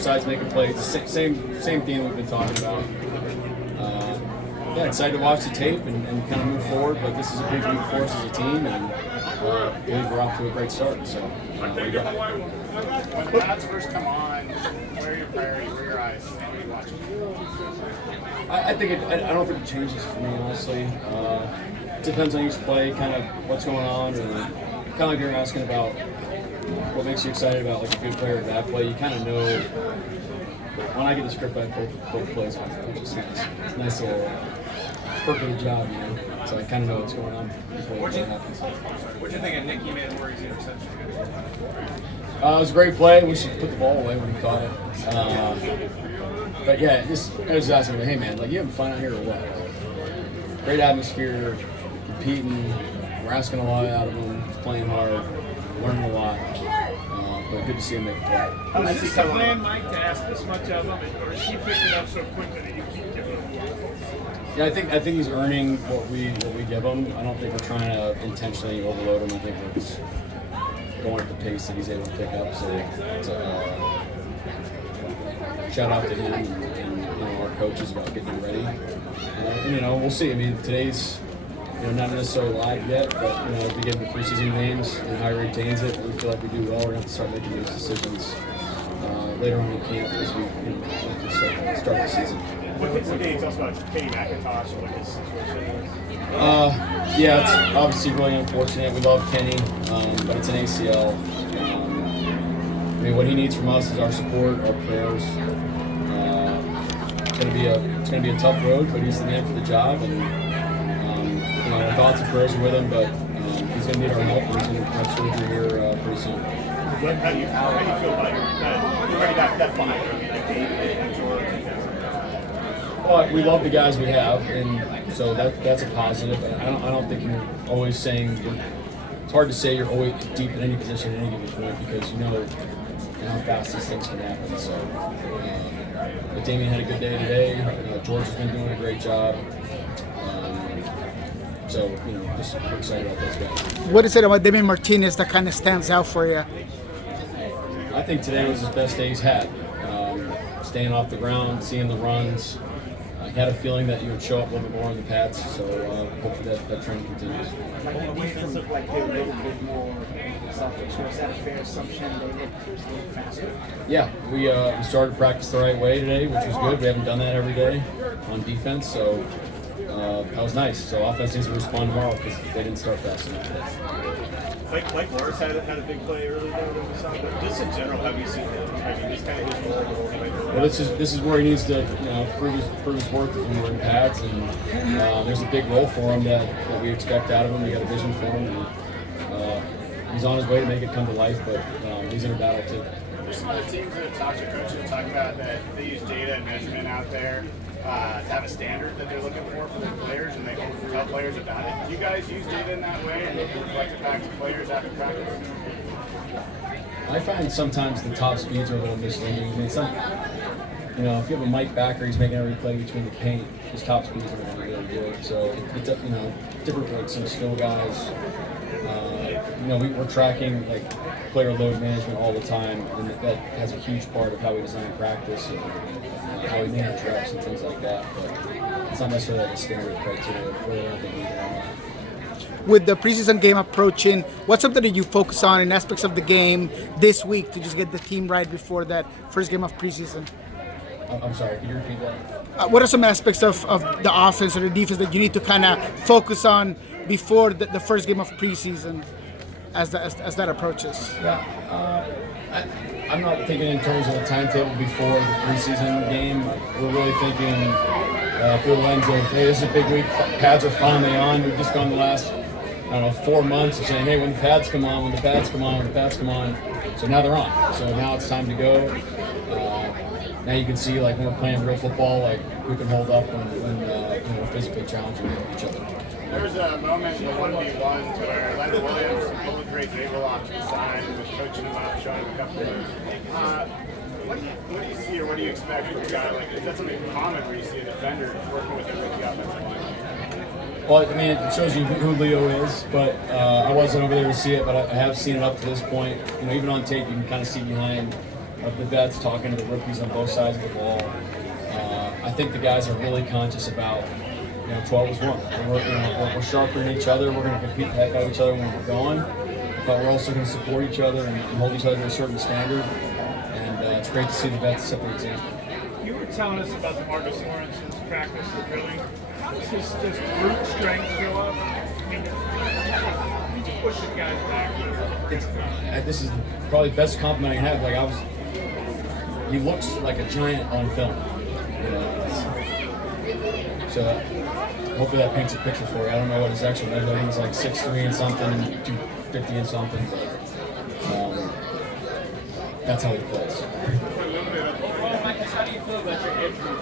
both sides making plays. Same theme we've been talking about. Yeah, excited to watch the tape and kind of move forward. But this is a big week for us as a team, and I believe we're off to a great start. So, when the Pats first come on, where are your priorities? Where are your eyes? What are you watching? I don't think it changes for me, honestly. It depends on each play, kind of what's going on, or kind of like you're asking about what makes you excited about like a good play or a bad play. You kind of know when I get the script, I both plays on, which is nice. It's a nice little perk of the job, you know. So I kind of know what's going on before it happens. What'd you think of Nicky Manwaring's interception? It was a great play. We should put the ball away when he caught it. But yeah, I was asking him, hey man, like you having fun out here or what? Great atmosphere, competing. We're asking a lot out of him. He's playing hard, learning a lot. But good to see him make a play. Is this the plan, Mike, to ask this much of him, or is he picking it up so quickly that you keep giving him? Yeah, I think he's earning what we give him. I don't think we're trying to intentionally overload him. I think we're just going at the pace that he's able to pick up. So shout out to him and our coaches about getting him ready. We'll see. I mean, today's not necessarily live yet, but as we get into preseason games and how he retains it, we feel like we do well. We're going to have to start making those decisions later on in camp as we start the season. What can you tell us about Kenny McIntosh and what his situation is? Yeah, it's obviously really unfortunate. We love Kenny, but it's an ACL. What he needs from us is our support, our prayers. It's gonna be a tough road, but he's the man for the job, and our thoughts and prayers are with him. But he's gonna need our help. He's gonna have surgery here pretty soon. How do you feel about you already got that behind you, like David and George? Well, we love the guys we have, and so that's a positive. I don't think you're always saying. It's hard to say you're always deep in any position at any given point because you know how fast these things can happen. So, but Damien had a good day today. George has been doing a great job. So, just excited about those guys. What is it about Damien Martinez that kind of stands out for you? I think today was his best day he's had. Staying off the ground, seeing the runs. I had a feeling that you would show up a little bit more in the Pats, so hopefully that trend continues. Like the defense looked like they're a little bit more selfish. Was that a fair assumption? They looked a little faster? Yeah, we started practice the right way today, which was good. We haven't done that every day on defense, so that was nice. So offense needs to respond tomorrow because they didn't start fast enough today. Mike Morris had a big play early there that we saw, but just in general, have you seen him? I mean, he's kind of his role. Well, this is where he needs to prove his worth when we're in pads, and there's a big role for him that we expect out of him. We got a vision for him, and he's on his way to make it come to life. But he's in a battle too. There's some other teams that have talked to coaches that talk about that they use data and measurement out there to have a standard that they're looking for their players, and they tell players about it. Do you guys use data in that way and reflect it back to players after practice? I find sometimes the top speeds are a little misleading. I mean, if you have a Mike Backer, he's making every play between the paint. His top speeds are really good. So it's different for like some skill guys. We're tracking like player load management all the time, and that has a huge part of how we design practice and how we manage reps and things like that. But it's not necessarily like a standard criteria for it. With the preseason game approaching, what's something that you focus on in aspects of the game this week to just get the team right before that first game of preseason? I'm sorry, can you repeat that? What are some aspects of the offense or the defense that you need to kind of focus on before the first game of preseason as that approaches? Yeah, I'm not thinking in terms of the timetable before the preseason game. We're really thinking through the lens of, hey, this is a big week. Pads are finally on. We've just gone the last 4 months of saying, hey, when the pads come on, when the pads come on, when the pads come on. So now they're on. So now it's time to go. Now you can see, like, when we're playing real football, like, who can hold up when we're physically challenging each other. There was a moment in the 1v1 where Leonard Williams pulled a great dribble off to the side and was coaching him up, showing him a couple of what do you see or what do you expect from a guy like this? That's something common where you see a defender working with a rookie offensive line. Well, I mean, it shows you who Leo is, but I wasn't over there to see it, but I have seen it up to this point. Even on tape, you can kind of see behind of the vets talking to the rookies on both sides of the ball. I think the guys are really conscious about, 12 is 1. We're sharper than each other. We're going to compete the heck out of each other when we're going, but we're also going to support each other and hold each other to a certain standard. And it's great to see the vets set the example. You were telling us about the Marcus Lawrence's practice for drilling. How does his just brute strength show up? I mean, he just pushes guys back. This is probably the best compliment I can have. He looks like a giant on film. So hopefully that paints a picture for you. I don't know what his actual measure. I think he's like 6'3" and something, 250 and something. But that's how he plays. How do you feel about your injury?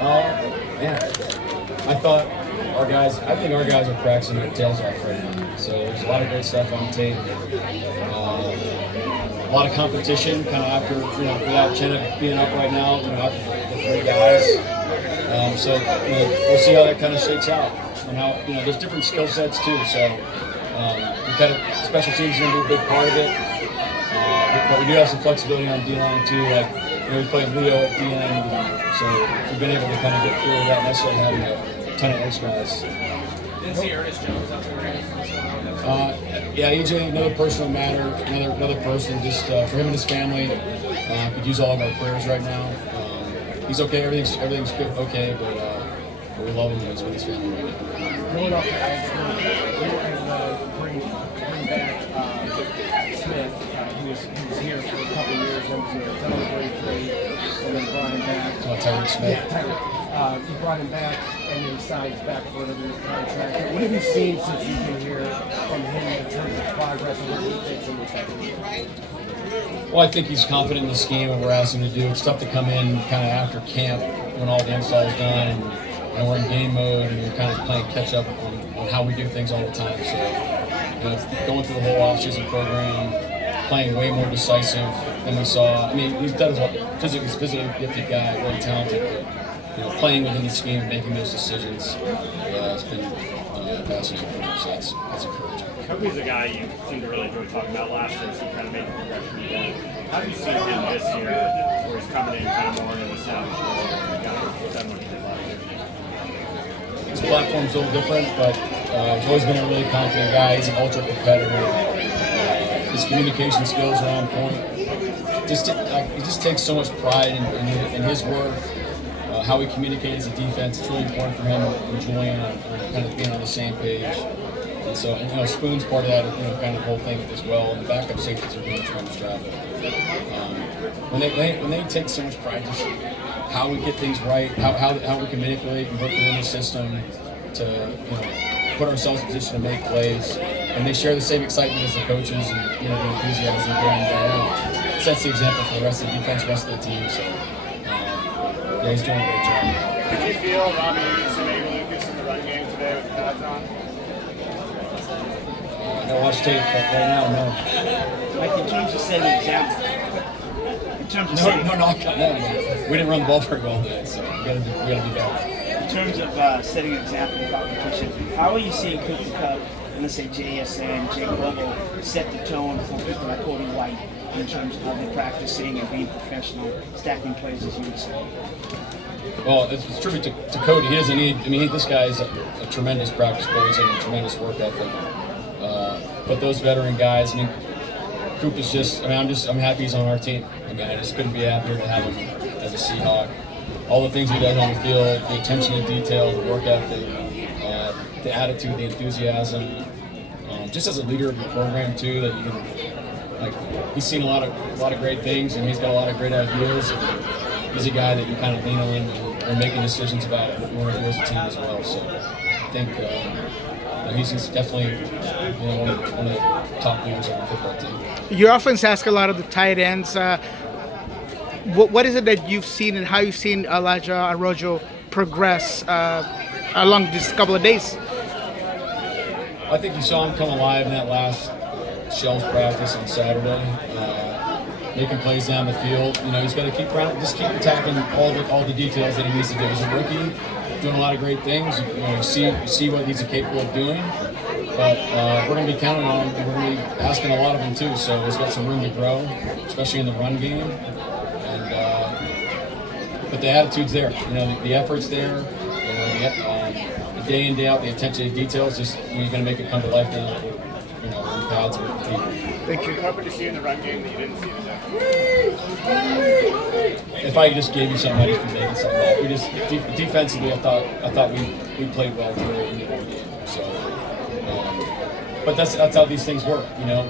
I thought I think our guys are practicing their tails off right now. So there's a lot of great stuff on tape. A lot of competition, kind of after, without Chenna being up right now, after the 3 guys. So we'll see how that kind of shakes out, and how there's different skill sets too. So we kind of special teams is going to be a big part of it, but we do have some flexibility on D-line too. Like we played Leo at the end, so we've been able to kind of get through without necessarily having a ton of edge guys. Didn't see Ernest Jones out there. Yeah, EJ, another personal matter, another person. Just for him and his family, could use all of our prayers right now. He's okay. Everything's good. Okay, but we love him and he's with his family right now. Going off the edge, we were able to bring back Smith. He was here for a couple of years. He was a Delaware free, and then brought him back. Tyreek Smith. Yeah, Tyreek. You brought him back, and then he signed back for another contract. What have you seen since you've been here from him in terms of progress and what he thinks in this season? Well, I think he's confident in the scheme and what we're asking him to do. It's tough to come in kind of after camp when all the install is done and we're in game mode and you're kind of playing catch up on how we do things all the time. So, going through the whole offseason program, playing way more decisive than we saw. I mean, he's done he's a physically gifted guy, really talented, but playing within the scheme and making those decisions has been fascinating for him. So that's encouraging. Kobe's a guy you seem to really enjoy talking about last year, so he kind of made the progression again. How do you see him this year, where he's coming in kind of more into the sound and kind of done what he did last year? His platform's a little different, but he's always been a really confident guy. He's an ultra competitor. His communication skills are on point. He just takes so much pride in his work, how he communicates the defense. It's really important for him and Julian on kind of being on the same page. And so, Spoon's part of that, kind of the whole thing as well. And the backup safeties are doing a tremendous job. When they take so much pride, just how we get things right, how we can manipulate and work within the system to put ourselves in position to make plays, and they share the same excitement as the coaches and the enthusiasm day in day out. Sets the example for the rest of the defense, the rest of the team. So yeah, he's doing a great job. Did you feel Robbie used Lucas in the run game today with the pads on? I gotta watch tape, but right now, no. Like in terms of setting examples. In terms of setting, No, we didn't run the ball very well today, so we gotta do better. in terms of setting an example of competition, how are you seeing Cooper Cup and let's say JSN, Jake Bobo set the tone for people like Cody White in terms of how they're practicing and being professional, stacking plays as you would say? Well, it's tribute to Cody. He doesn't need. I mean, this guy is a tremendous practice player. He's a tremendous work ethic. But those veteran guys, I mean, Coop is just. I mean, I'm happy he's on our team. I mean, I just couldn't be happier to have him as a Seahawk. All the things he does on the field, the attention to detail, the work ethic, the attitude, the enthusiasm. Just as a leader of the program too, that you can. Like, he's seen a lot of great things, and he's got a lot of great ideas. He's a guy that you kind of lean on and making decisions about what we're going to do as a team as well. So I think he's definitely one of the top leaders on the football team. Your offense asks a lot of the tight ends. What is it that you've seen and how you've seen Elijah Arroyo progress along this couple of days? I think you saw him come alive in that last Shells practice on Saturday. Making plays down the field. He's got to keep attacking all the details that he needs to do. He's a rookie, doing a lot of great things. You see what he's capable of doing. But we're going to be counting on him, and we're going to be asking a lot of him too. So he's got some room to grow. Just especially in the run game. And but the attitude's there. You know, the effort's there. You know, the day in, day out, the attention to details. Just you're going to make it come to life now. You know, we're in pads and we're competing. Thank you. What did you see in the run game that you didn't see today? If I just gave you something, I'd just be making something up. We just defensively, I thought we played well today in the whole game. So, but that's how these things work. You know,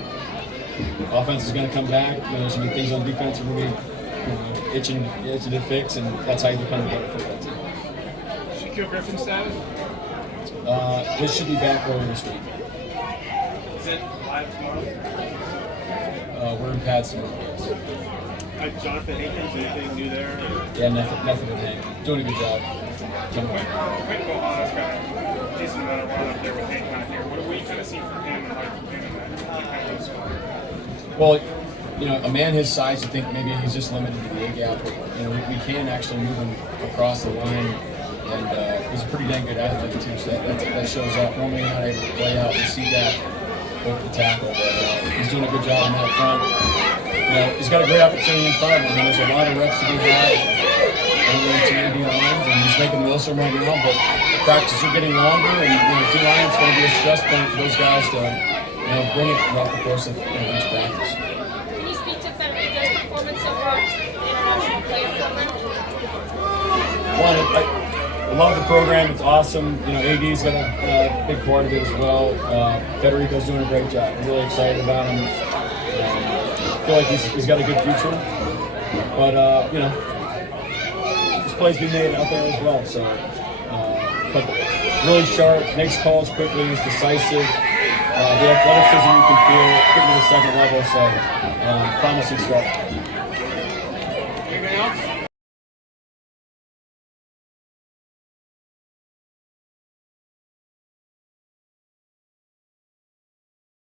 offense is going to come back. You know, there's going to be things on defense we're going to be itching to fix, and that's how you become a better football team. Shaquille Griffin status? This should be back early this week. Is it live tomorrow? We're in pads tomorrow. Yes. Jonathan Hankins, anything new there? Yeah, nothing with Hank. Doing a good job. Coming on. Quentin Bohanna's got a decent amount of run up there with Hank out here. What do you kind of see from him and like from him in that kind of spot? Well, you know, a man his size, you think maybe he's just limited to the A gap, but you know, we can actually move him across the line, and he's a pretty dang good athlete too. So that shows up. Normally, you're not able to play out and see that with the tackle, but he's doing a good job on that front. You know, he's got a great opportunity in front of him. There's a lot of reps to be had on the D lines, and he's making the most of them right now. But practices are getting longer, and you know, D line's going to be a stress point for those guys to bring it throughout the course of each practice. Can you speak to Federico's performance so far, just the international player program? One, I love the program. It's awesome. You know, AD's got a big part of it as well. Federico's doing a great job. I'm really excited about him. I feel like he's got a good future. But, you know, this play's been made out there as well. So, but really sharp, makes calls quickly, is decisive. The athleticism you can feel, getting to the second level. So, promising stuff.